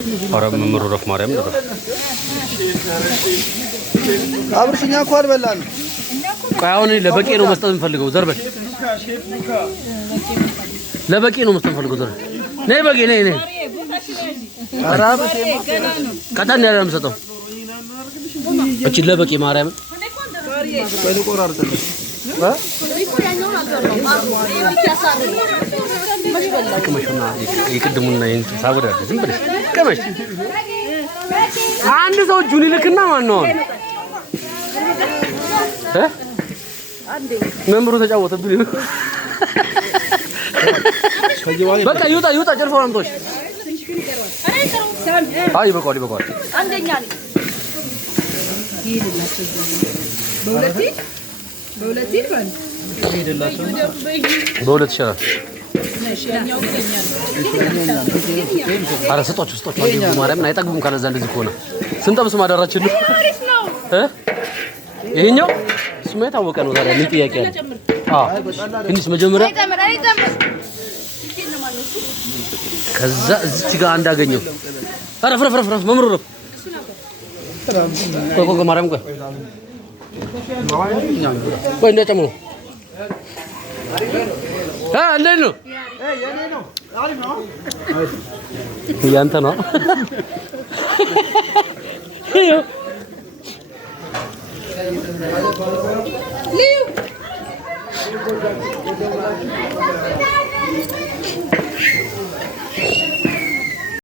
ኧረ መምህሩ ረፍ ማርያም ነው አብርሽኛ እኮ አልበላን። ቆይ አሁን ለበቂ ነው መስጠት የምፈልገው ዘርበል ለበቂ ነው መስጠት የምፈልገው ዘርበል ነይ በቂ ነይ ነይ አራብ ቀጣን ያለ መስጠው እቺ ለበቂ ማርያም ቆይ ልቆራርጥልሽ ከመሽና ይቅድሙና ሳወዳ ዝም ብለሽ ከመሽ አንድ ሰው ጁኒ ልክና ማን ነው መምሩ ተጫወተብኝ በቃ ይውጣ ጨርሰው አምጦሽ አይ በቃ አንደኛ ነኝ ይሄድላችሁ በሁለት ይባል ይሄድላችሁ በሁለት ይሻላል አረ ስጧችሁ ማርያምን አይጠግቡም ካለዛ እንደዚህ ከሆነ ስንጠብስ ማዳራችን ነው ይሄኛው ስሙ የታወቀ ነው ታዲያ ምን ጥያቄ አለ ትንሽ መጀመሪያ ከዛ እዚች ጋር እንዳገኘው አረ ፍረፍ መምሩ ረፍ ቆይ ማርያም ቆይ እንደጨምሩ እንዴት ነው ያንተ ነው